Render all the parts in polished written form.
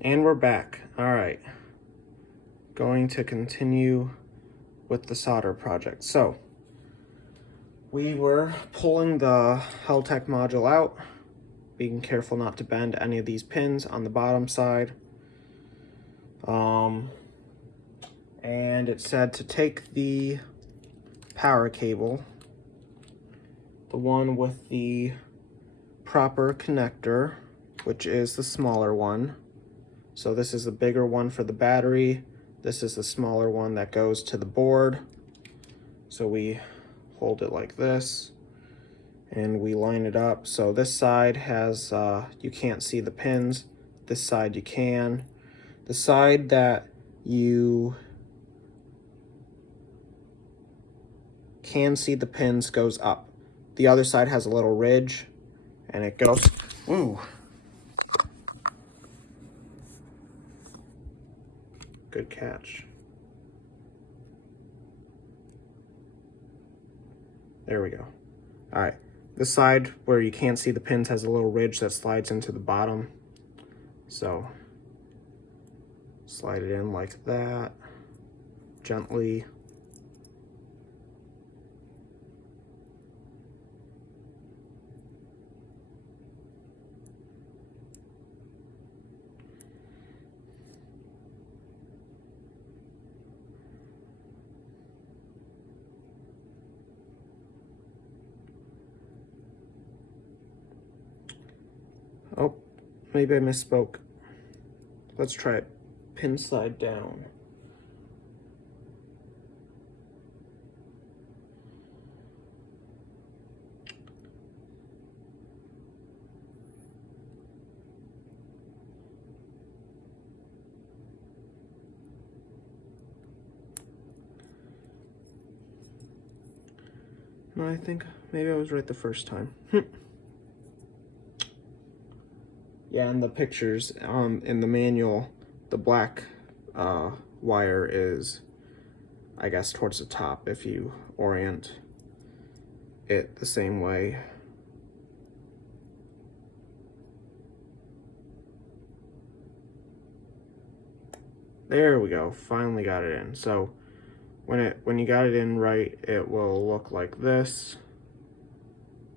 And we're back. All right. Going to continue with the solder project. So, we were pulling the Heltec module out, being careful not to bend any of these pins on the bottom side. And it said to take the power cable, the one with the proper connector, which is the smaller one. So this is the bigger one for the battery. This is the smaller one that goes to the board. So we hold it like this and we line it up. So this side has, you can't see the pins. This side you can. The side that you can see the pins goes up. The other side has a little ridge and it goes, ooh. Good catch. There we go. All right, this side where you can't see the pins has a little ridge that slides into the bottom. So slide it in like that, gently. Oh, maybe I misspoke. Let's try it pin side down. No, I think maybe I was right the first time. Yeah, in the pictures, in the manual, the black wire is, I guess, towards the top if you orient it the same way. There we go, finally got it in. So when you got it in right, it will look like this.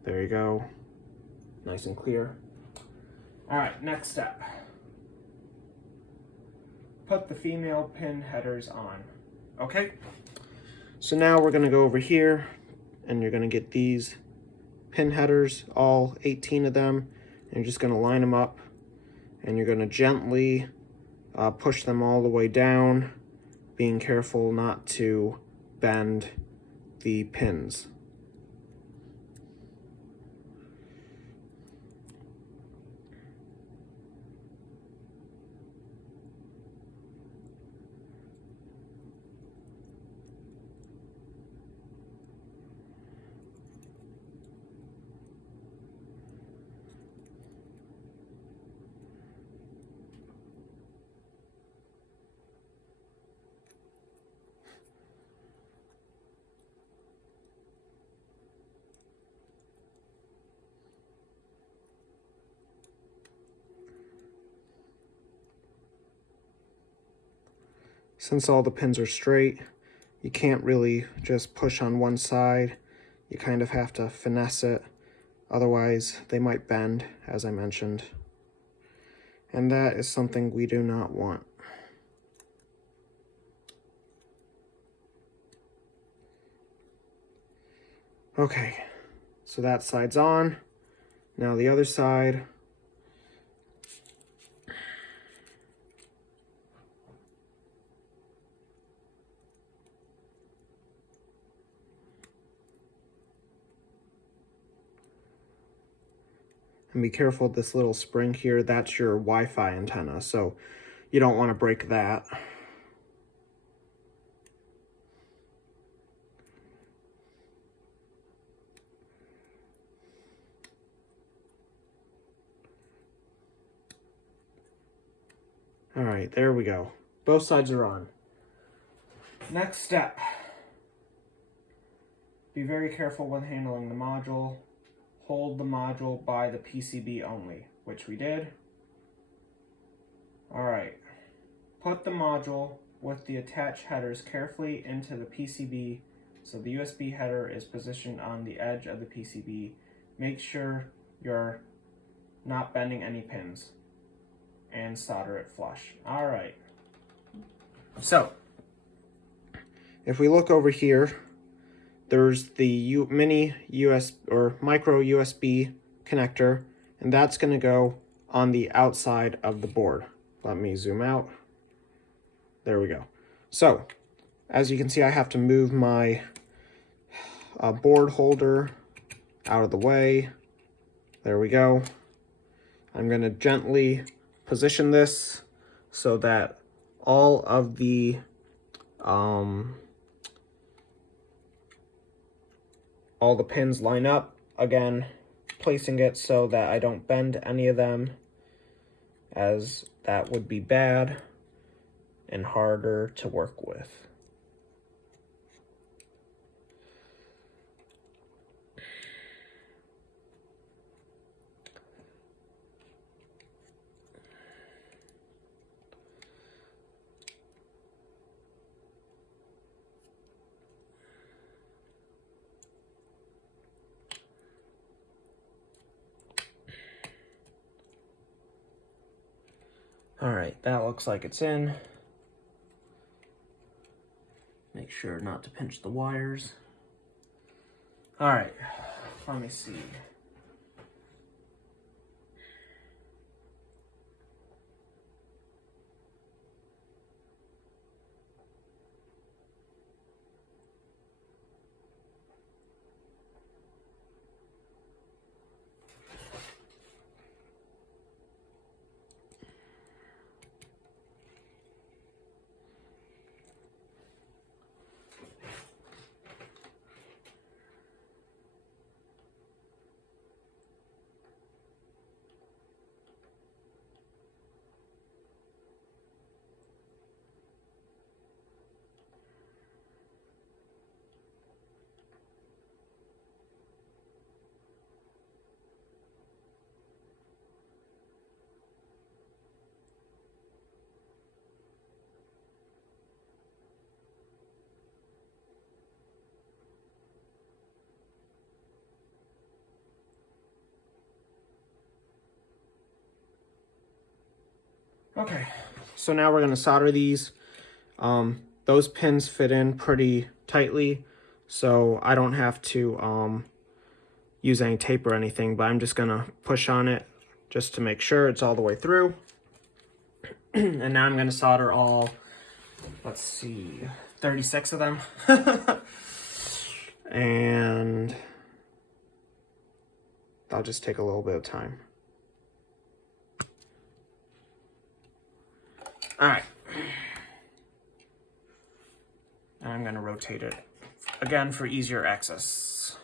There you go, nice and clear. All right, next step. Put the female pin headers on. Okay, so now we're gonna go over here and you're gonna get these pin headers, all 18 of them, and you're just gonna line them up and you're gonna gently push them all the way down, being careful not to bend the pins. Since all the pins are straight, you can't really just push on one side. You kind of have to finesse it, otherwise they might bend, as I mentioned. And that is something we do not want. Okay, so that side's on. Now the other side. And be careful of this little spring here. That's your Wi-Fi antenna, so you don't want to break that. All right, there we go. Both sides are on. Next step. Be very careful when handling the module. Hold the module by the PCB only, which we did. All right, put the module with the attached headers carefully into the PCB so the USB header is positioned on the edge of the PCB. Make sure you're not bending any pins and solder it flush. All right. So, if we look over here, there's the mini USB or micro USB connector, and that's going to go on the outside of the board. Let me zoom out. There we go. So, as you can see, I have to move my board holder out of the way. There we go. I'm going to gently position this so that all of the pins line up. Again, placing it so that I don't bend any of them, as that would be bad and harder to work with. All right, that looks like it's in. Make sure not to pinch the wires. All right, let me see. Okay, so now we're going to solder these. Those pins fit in pretty tightly, so I don't have to use any tape or anything, but I'm just going to push on it just to make sure it's all the way through. And now I'm going to solder all, let's see, 36 of them. And that'll just take a little bit of time. All right. And I'm going to rotate it again for easier access.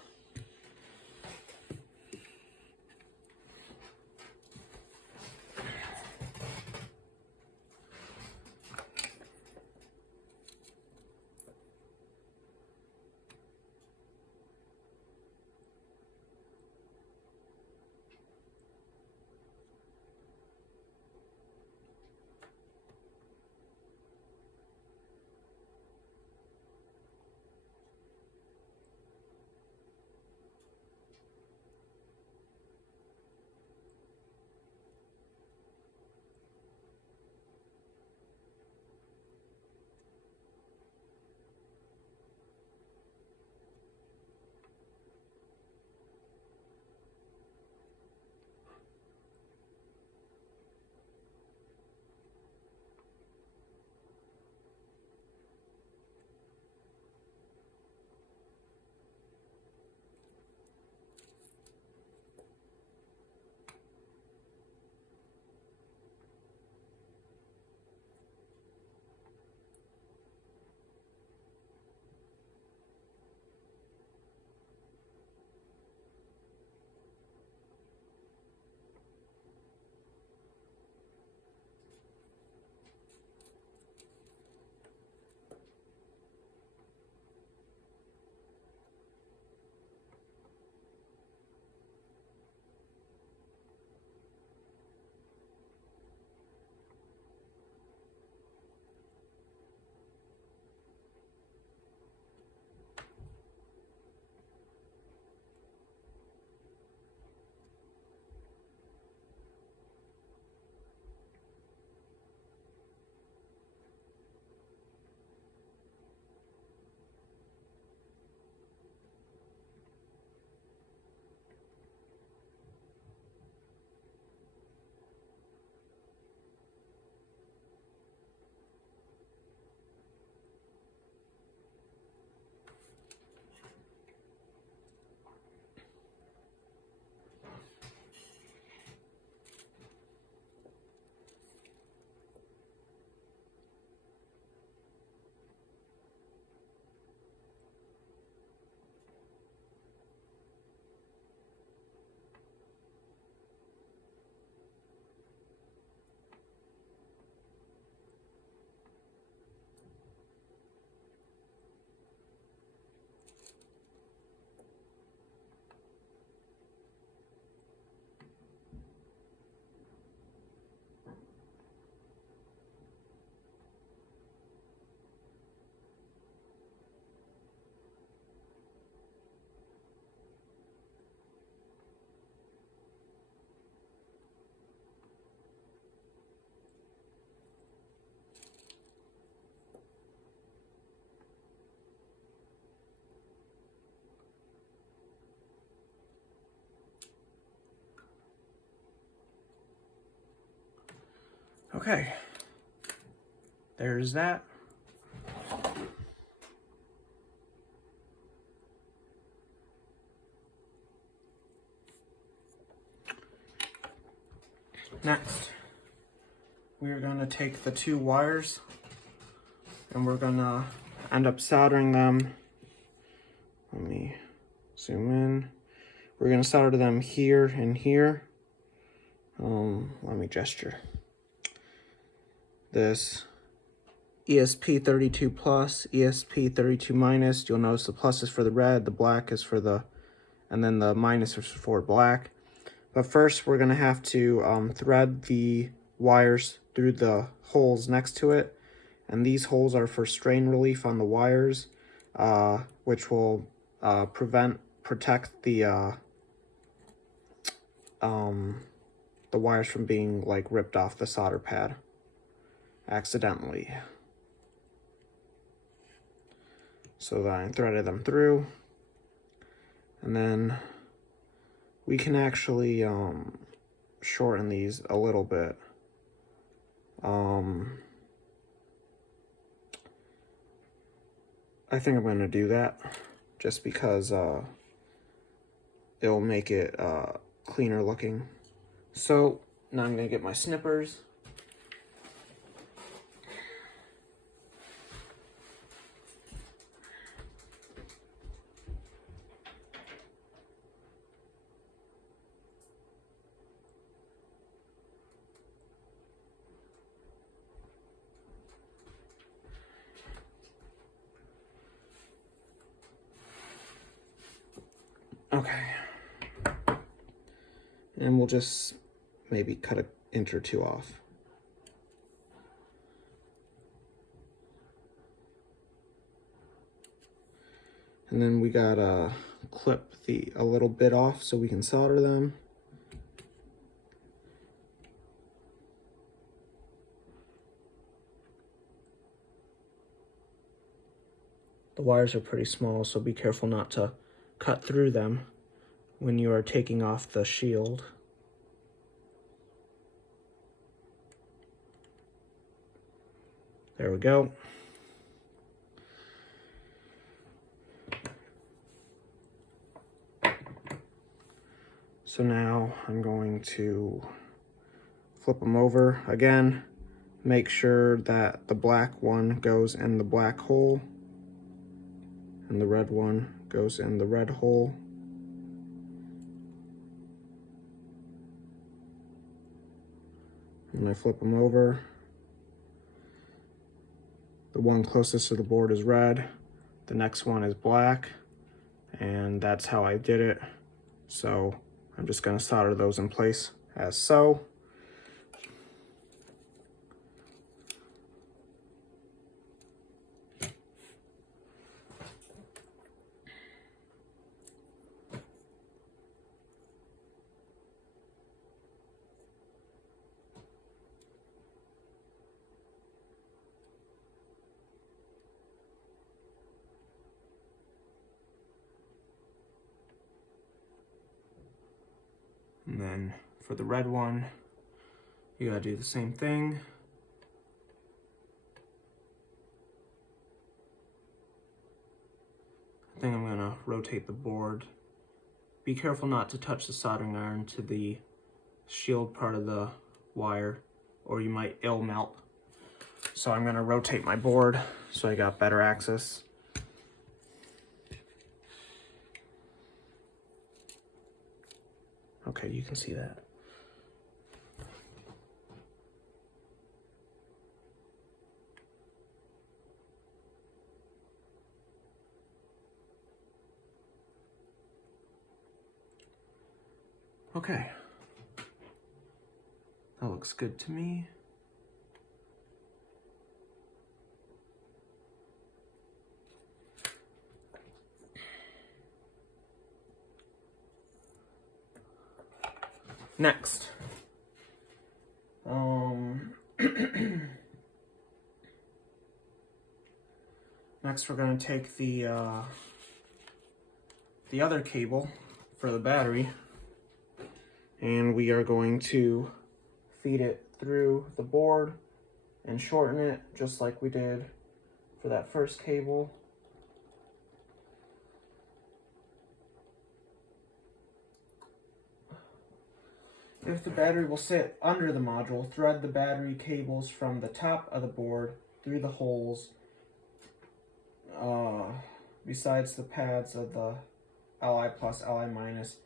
Okay, there's that. Next, we're going to take the two wires and we're going to end up soldering them. Let me zoom in. We're going to solder them here and here. Let me gesture. This ESP32 plus, ESP32 minus. You'll notice the plus is for the red, the black is for the, and then the minus is for black. But first, we're going to have to thread the wires through the holes next to it. And these holes are for strain relief on the wires, which will protect the wires from being like ripped off the solder pad accidentally. So then I threaded them through, and then we can actually shorten these a little bit. I think I'm going to do that just because it'll make it cleaner looking. So now I'm going to get my snippers. Okay, and we'll just maybe cut an inch or two off. And then we gotta clip a little bit off so we can solder them. The wires are pretty small, so be careful not to cut through them when you are taking off the shield. There we go. So now I'm going to flip them over again. Make sure that the black one goes in the black hole and the red one goes in the red hole. And I flip them over. The one closest to the board is red, the next one is black, and that's how I did it. So I'm just going to solder those in place as so. And then for the red one, you gotta do the same thing. I think I'm gonna rotate the board. Be careful not to touch the soldering iron to the shield part of the wire, or you might ill melt. So I'm gonna rotate my board so I got better access. Okay, you can see that. Okay. That looks good to me. Next, next we're going to take the other cable for the battery, and we are going to feed it through the board and shorten it just like we did for that first cable. If the battery will sit under the module, thread the battery cables from the top of the board through the holes besides the pads of the Li plus, Li minus,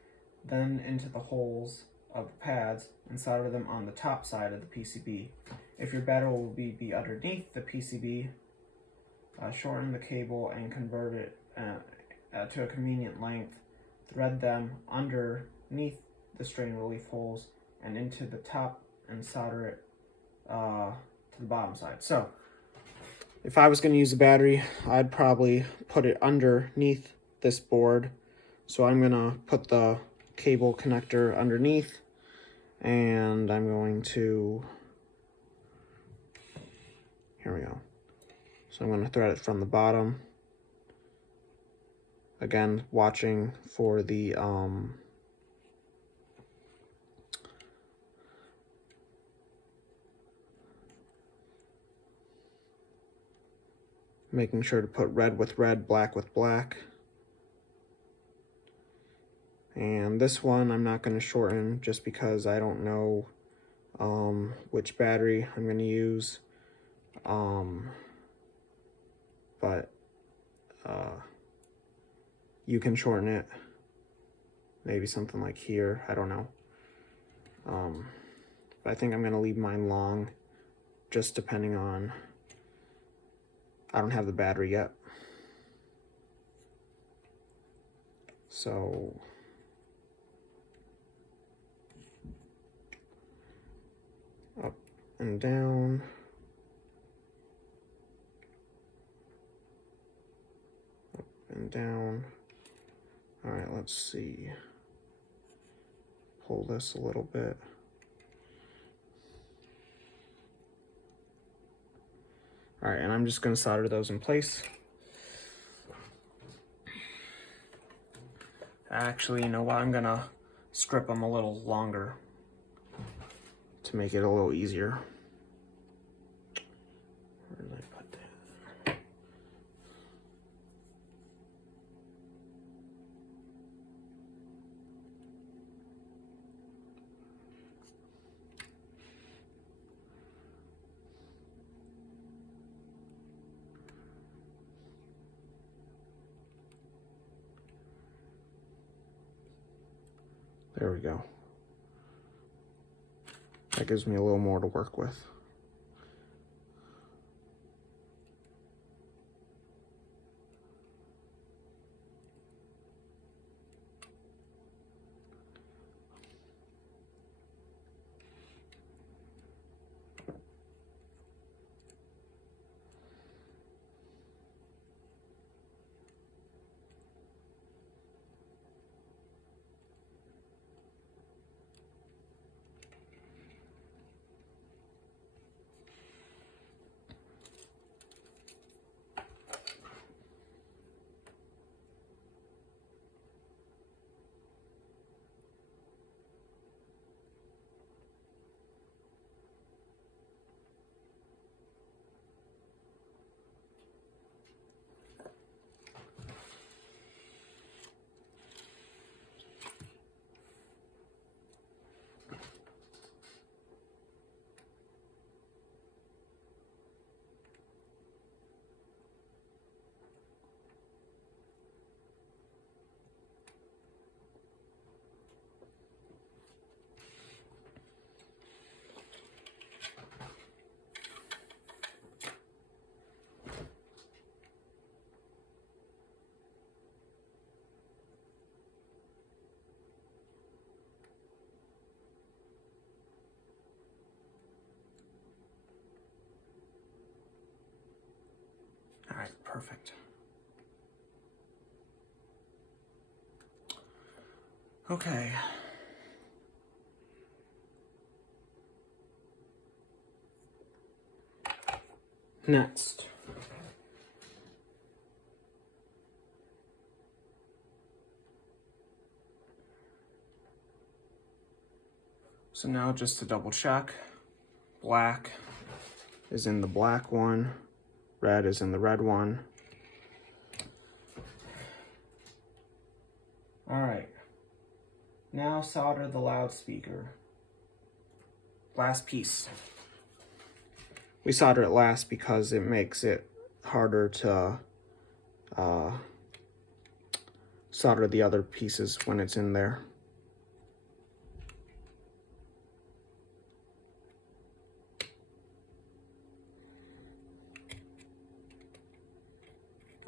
then into the holes of the pads and solder them on the top side of the PCB. If your battery will be underneath the PCB, shorten the cable and convert it to a convenient length. Thread them underneath the strain relief holes and into the top and solder it to the bottom side. So if I was going to use a battery, I'd probably put it underneath this board. So I'm going to put the cable connector underneath, and I'm going to, here we go. So I'm going to thread it from the bottom. Again, watching for the making sure to put red with red, black with black. And this one I'm not going to shorten just because I don't know which battery I'm going to use. But you can shorten it. Maybe something like here, I don't know. But I think I'm going to leave mine long, just depending on, I don't have the battery yet. So up and down. Up and down. All right, let's see. Pull this a little bit. All right, and I'm just going to solder those in place. Actually, you know what? I'm going to strip them a little longer to make it a little easier. Where did I put that? There we go. That gives me a little more to work with. All right, perfect. Okay. Next. So now just to double check, Black is in the black one, red is in the red one. All right, now solder the loudspeaker. Last piece. We solder it last because it makes it harder to solder the other pieces when it's in there.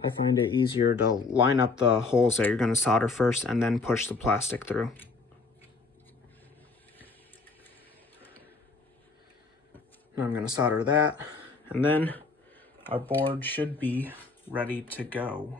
I find it easier to line up the holes that you're going to solder first and then push the plastic through. Now I'm going to solder that, and then our board should be ready to go.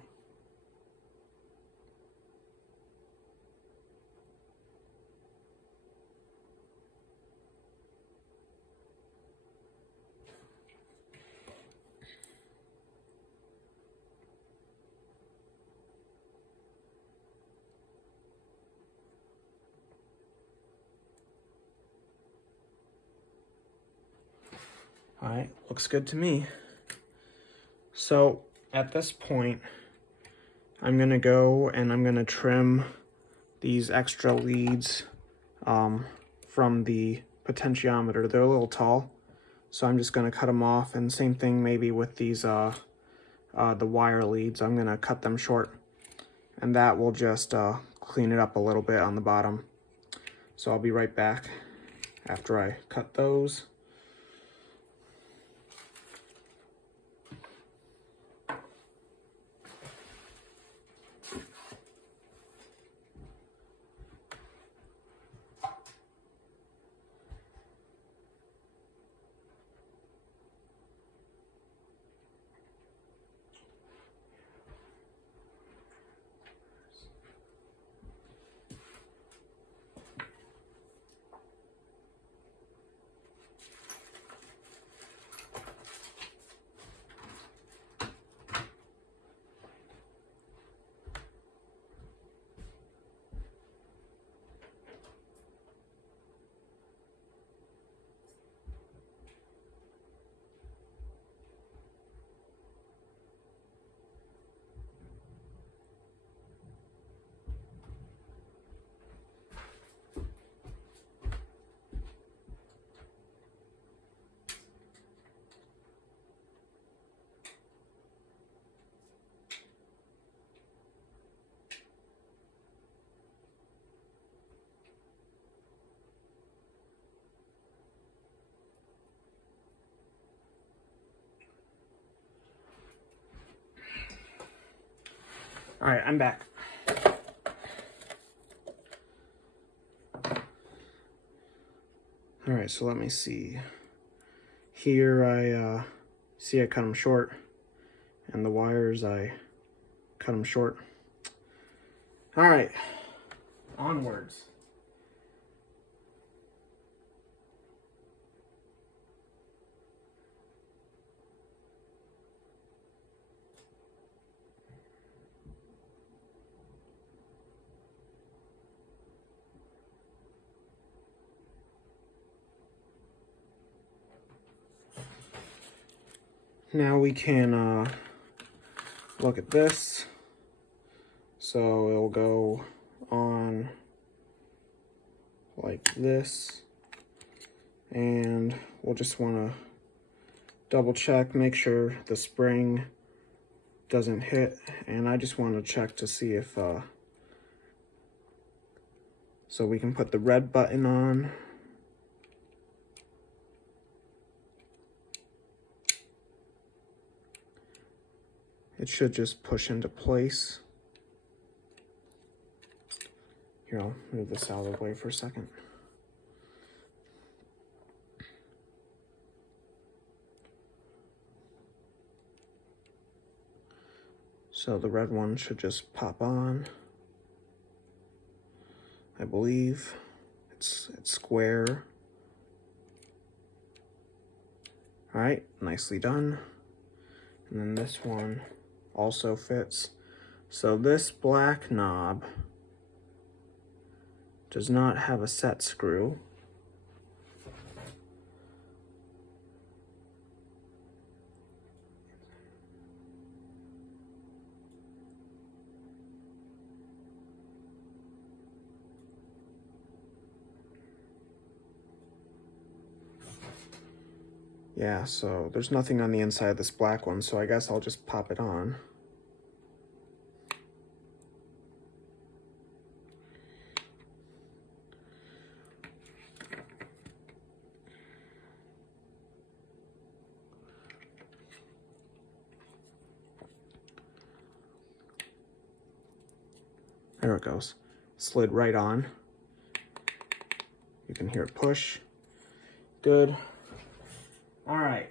All right, looks good to me. So at this point, I'm gonna go and I'm gonna trim these extra leads from the potentiometer. They're a little tall, so I'm just gonna cut them off, and same thing maybe with these the wire leads. I'm gonna cut them short, and that will just clean it up a little bit on the bottom. So I'll be right back after I cut those. All right, I'm back. All right, so let me see. Here I see I cut them short, and the wires I cut them short. All right, onwards. Now we can look at this. So it'll go on like this, and we'll just want to double check, make sure the spring doesn't hit, and I just want to check to see if so we can put the red button on. It should just push into place. Here, I'll move this out of the way for a second. So the red one should just pop on. I believe it's square. All right, nicely done. And then this one also fits. So this black knob does not have a set screw. Yeah, so there's nothing on the inside of this black one, so I guess I'll just pop it on. There it goes. Slid right on. You can hear it push. Good. All right.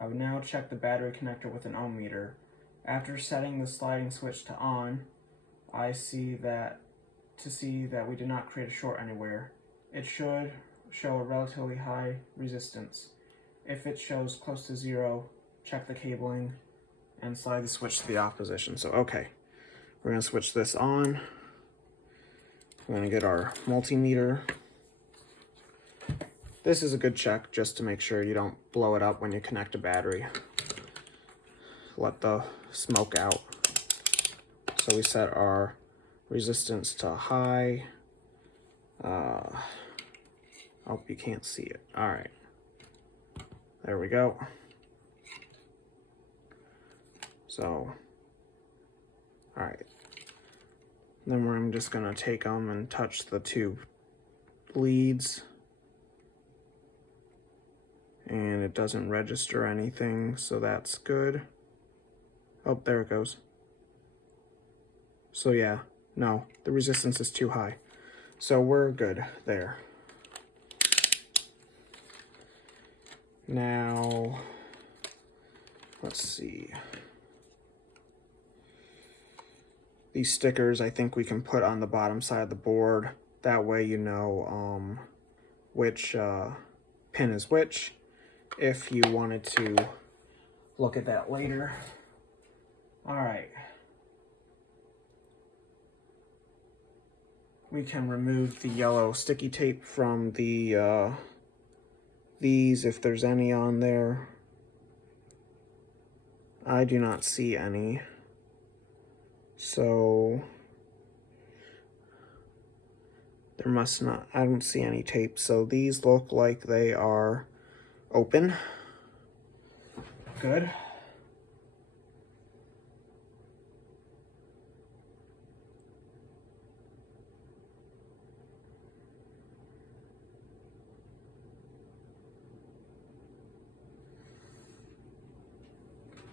I would now check the battery connector with an ohm meter. After setting the sliding switch to on, I see that we did not create a short anywhere. It should show a relatively high resistance. If it shows close to 0, check the cabling and slide the switch to the off position. So, okay, we're gonna switch this on. We're gonna get our multimeter. This is a good check just to make sure you don't blow it up when you connect a battery. Let the smoke out. So we set our resistance to high. Oh, you can't see it. All right. There we go. So, all right. Then I'm just gonna take them and touch the two leads. And it doesn't register anything, so that's good. Oh, there it goes. So yeah, no, the resistance is too high. So we're good there. Now, let's see. These stickers I think we can put on the bottom side of the board. That way you know which pin is which, if you wanted to look at that later. All right. We can remove the yellow sticky tape from the these if there's any on there. I do not see any. So there must not, I don't see any tape. So these look like they are open. Good.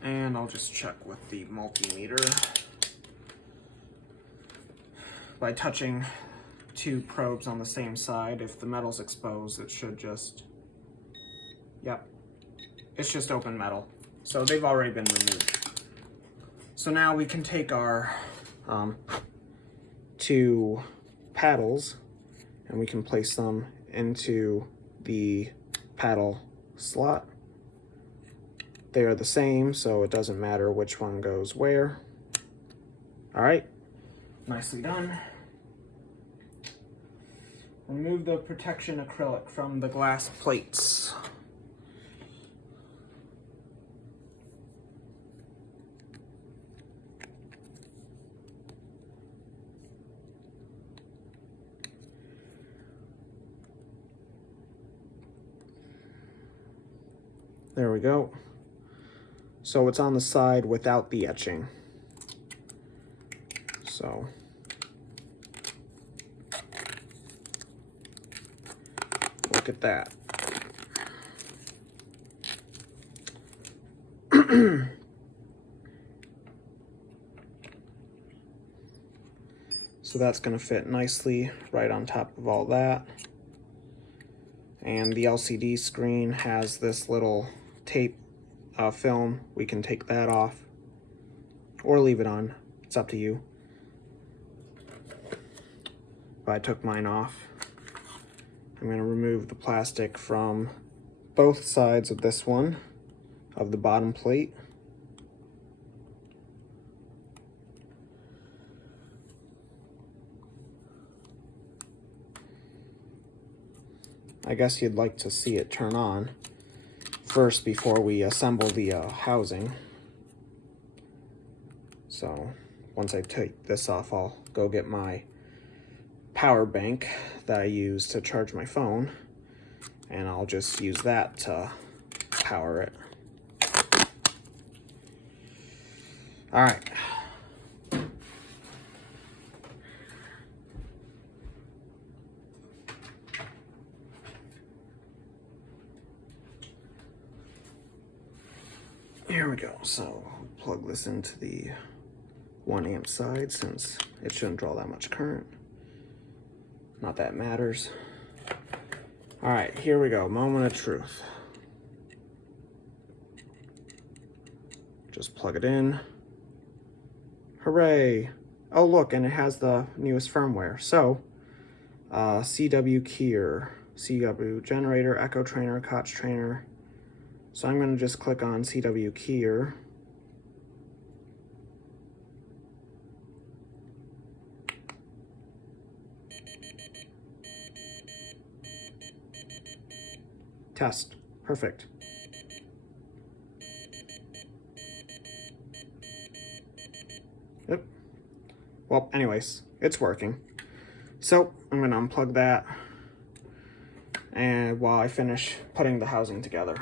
And I'll just check with the multimeter. By touching two probes on the same side, if the metal's exposed, it should just, yep, it's just open metal. So they've already been removed. So now we can take our two paddles and we can place them into the paddle slot. They are the same, so it doesn't matter which one goes where. All right, nicely done. Remove the protection acrylic from the glass plates. There we go. So it's on the side without the etching. So look at that. So that's going to fit nicely right on top of all that. And the LCD screen has this little tape film. We can take that off or leave it on. It's up to you. But I took mine off. I'm going to remove the plastic from both sides of this one, of the bottom plate. I guess you'd like to see it turn on first before we assemble the housing. So once I take this off, I'll go get my power bank that I use to charge my phone, and I'll just use that to power it. All right. Here we go. So plug this into the 1 amp side since it shouldn't draw that much current. Not that it matters. All right, here we go. Moment of truth. Just plug it in. Hooray! Oh look, and it has the newest firmware. So, CW keyer, CW generator, echo trainer, Koch trainer. So I'm going to just click on CW keyer. Test. Perfect. Yep. Well, anyways, it's working. So I'm going to unplug that and while I finish putting the housing together.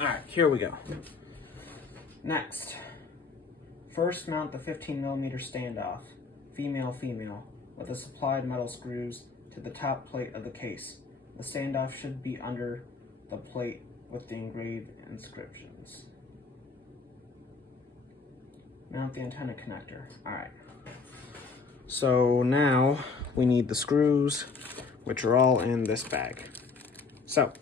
All right, here we go. Next, first mount the 15mm standoff, female, with the supplied metal screws to the top plate of the case. The standoff should be under the plate with the engraved inscriptions. Mount the antenna connector. All right. So now we need the screws, which are all in this bag. So,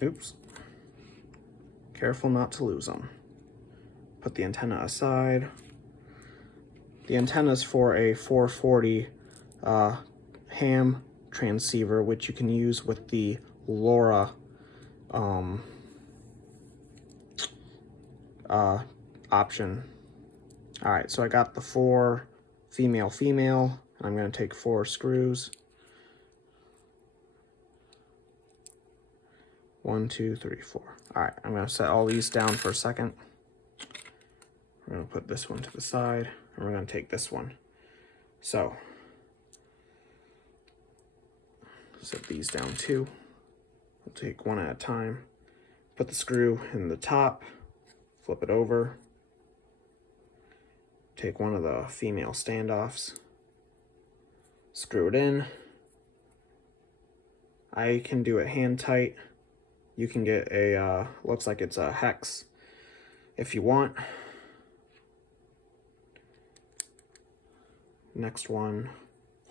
oops. Careful not to lose them. Put the antenna aside. The antenna is for a 440 ham transceiver, which you can use with the LoRa option. All right, so I got the 4 female. I'm going to take 4 screws. 1, 2, 3, 4. All right, I'm going to set all these down for a second. We're going to put this one to the side, and we're going to take this one. So, set these down too. We'll take one at a time. Put the screw in the top, flip it over. Take one of the female standoffs, screw it in. I can do it hand tight. You can get a, looks like it's a hex if you want. Next one,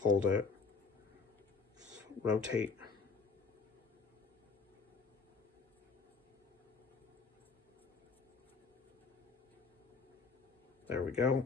hold it, rotate. There we go.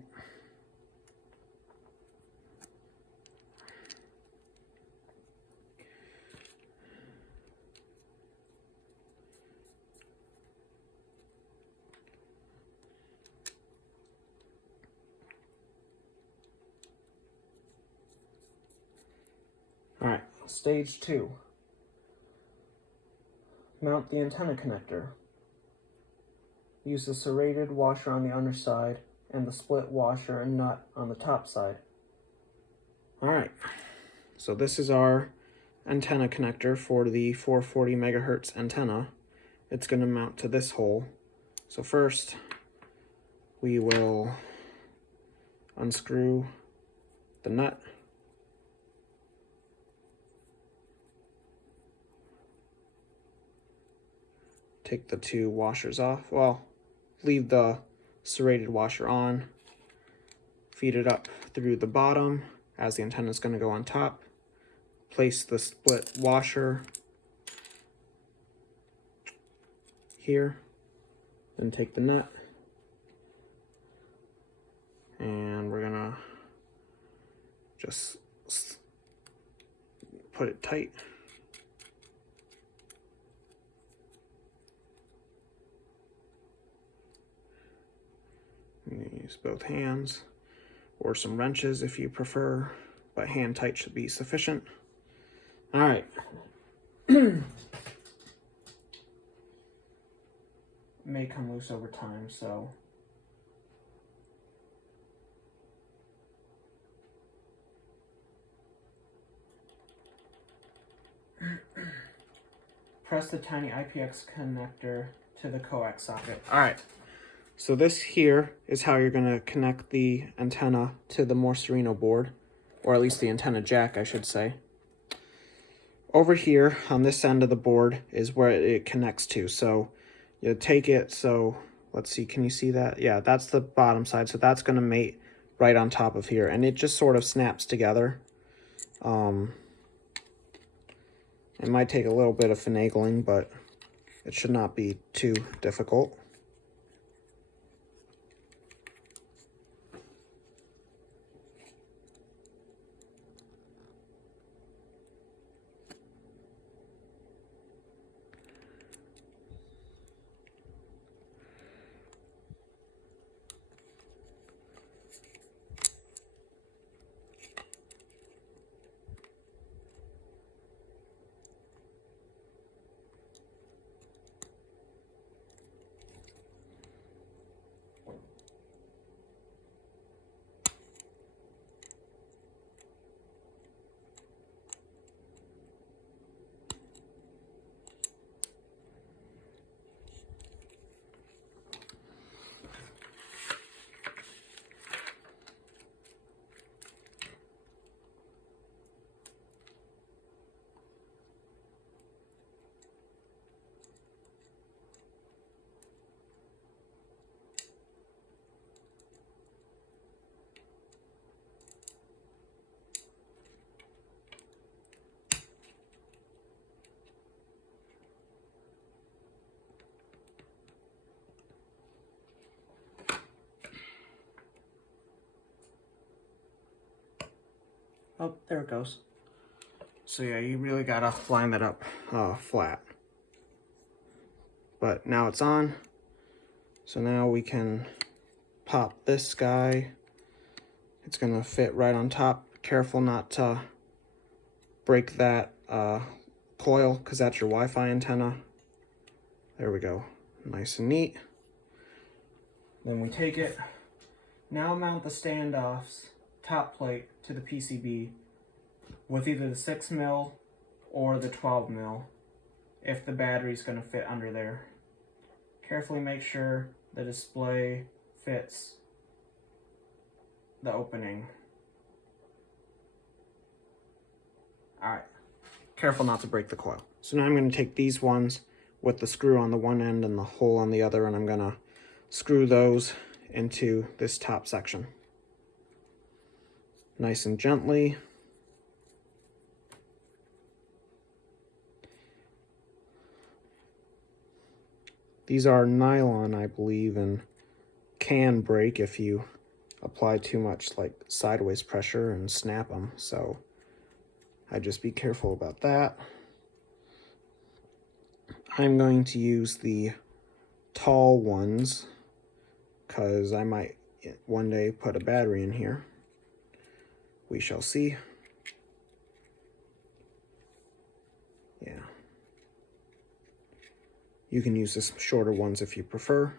All right, stage 2. Mount the antenna connector. Use the serrated washer on the underside and the split washer and nut on the top side. All right, so this is our antenna connector for the 440 megahertz antenna. It's going to mount to this hole. So first, we will unscrew the nut. Take the 2 washers off. Well, leave the serrated washer on. Feed it up through the bottom as the antenna is going to go on top. Place the split washer here. Then take the nut. And we're going to just put it tight. Use both hands, or some wrenches if you prefer, but hand tight should be sufficient. All right. May come loose over time, so press the tiny IPX connector to the coax socket. All right. So this here is how you're going to connect the antenna to the Morserino board, or at least the antenna jack, I should say. Over here on this end of the board is where it connects to. So you take it, so let's see, can you see that? Yeah, that's the bottom side. So that's going to mate right on top of here, and it just sort of snaps together. It might take a little bit of finagling, but it should not be too difficult. Oh, there it goes. So yeah, you really gotta line that up flat. But now it's on. So now we can pop this guy. It's gonna fit right on top. Careful not to break that coil, because that's your Wi-Fi antenna. There we go, nice and neat. Then we take it. Now mount the standoff's top plate to the PCB with either the 6mm or the 12mm if the battery's going to fit under there. Carefully make sure the display fits the opening. Alright, careful not to break the coil. So now I'm going to take these ones with the screw on the one end and the hole on the other, and I'm going to screw those into this top section. Nice and gently. These are nylon, I believe, and can break if you apply too much like sideways pressure and snap them. So I'd just be careful about that. I'm going to use the tall ones because I might one day put a battery in here. We shall see. Yeah. You can use the shorter ones if you prefer.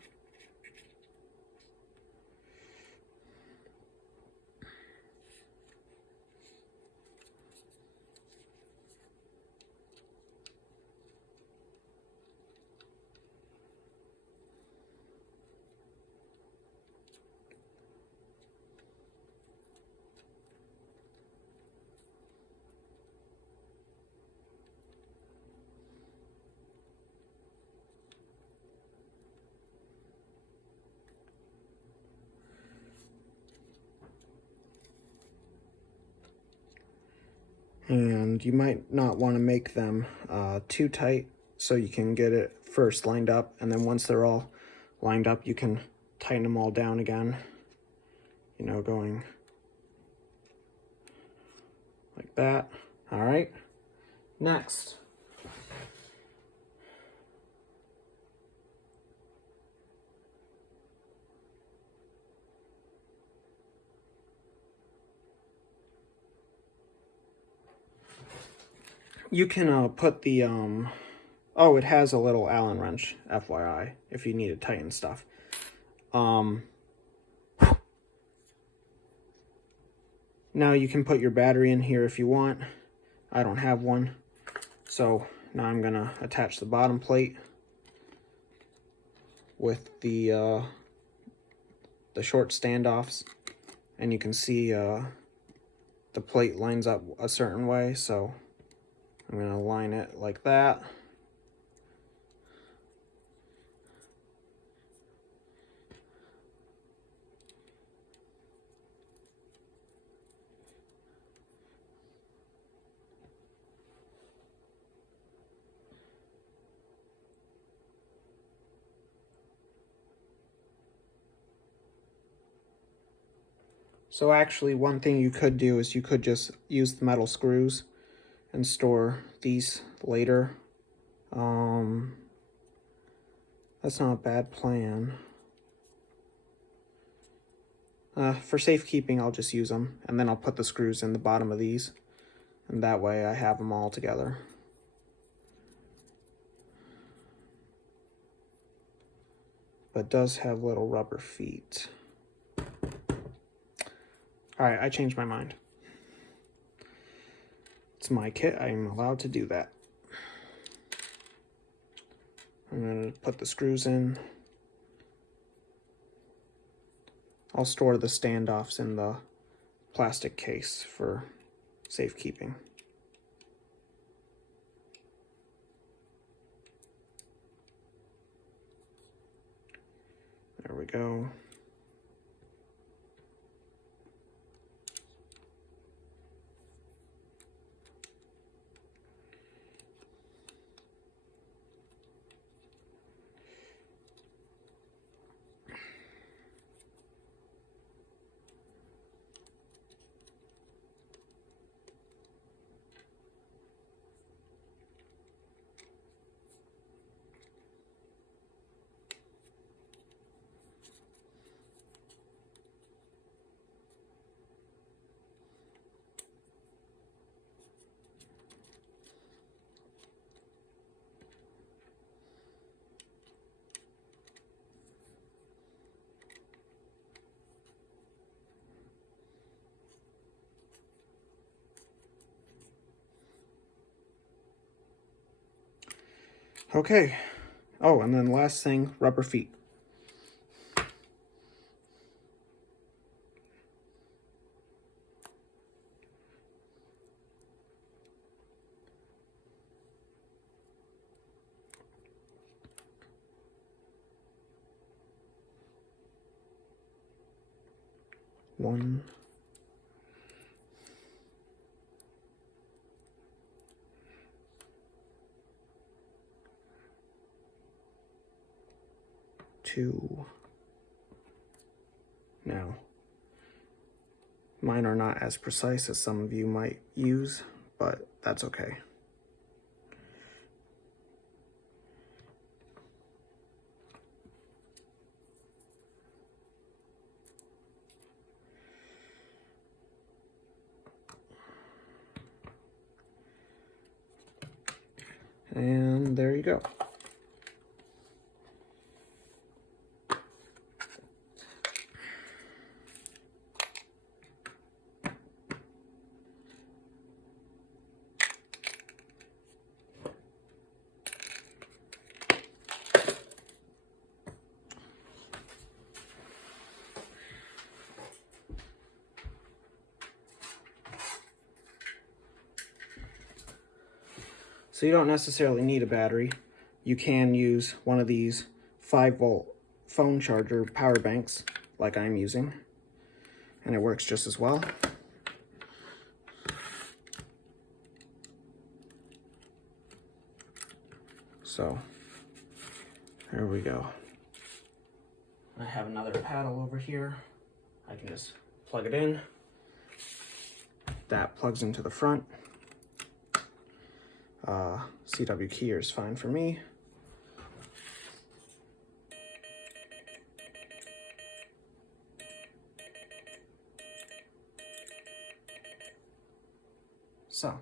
And you might not want to make them too tight, so you can get it first lined up, and then once they're all lined up, you can tighten them all down again, you know, going like that. All right, next. You can put the, oh, it has a little Allen wrench, FYI, if you need to tighten stuff. Now you can put your battery in here if you want. I don't have one. So now I'm gonna attach the bottom plate with the short standoffs. And you can see the plate lines up a certain way, so I'm gonna line it like that. So actually, one thing you could do is you could just use the metal screws and store these later. That's not a bad plan. For safekeeping, I'll just use them, and then I'll put the screws in the bottom of these, and that way I have them all together. But it does have little rubber feet. Alright, I changed my mind. It's my kit, I'm allowed to do that. I'm going to put the screws in. I'll store the standoffs in the plastic case for safekeeping. There we go. Okay. Oh, and then last thing, rubber feet. One. Two. Now, mine are not as precise as some of you might use, but that's okay. And there you go. So you don't necessarily need a battery. You can use one of these 5-volt phone charger power banks like I'm using, and it works just as well. So there we go. I have another paddle over here. I can just plug it in. that plugs into the front. CW keyer is fine for me. So